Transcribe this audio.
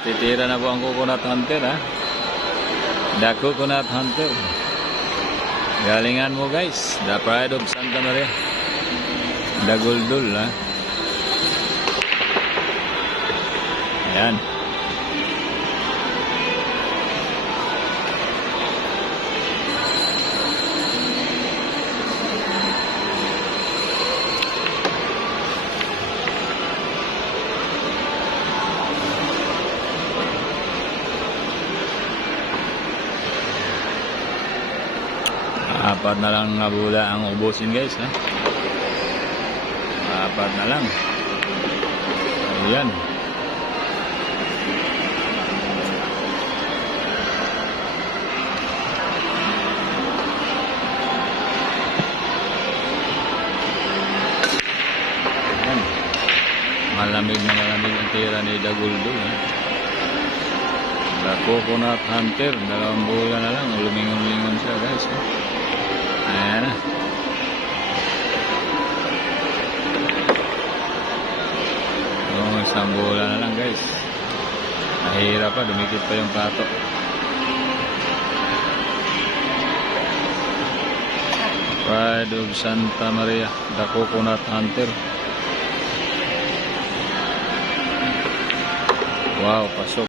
Titira na po ang coconut hunter, ha. The coconut hunter. Galingan mo, guys. The Pride of Santa Maria. The Guldul, ha. Ayan. Apat na lang nga bula ang ubusin, guys, ha. Apat na lang. Ayan. Ayan. Malamig na malamig ang tira ni Daguldo, ha. The Coconut Hunter. 2 bulan na lang. Lumingon-lingon siya, guys, ha. Ayan na. Isang bola na lang, guys. Nahirap pa, dumikit pa yung plato. Pride of Santa Maria, The Coconut Hunter. Wow, pasok.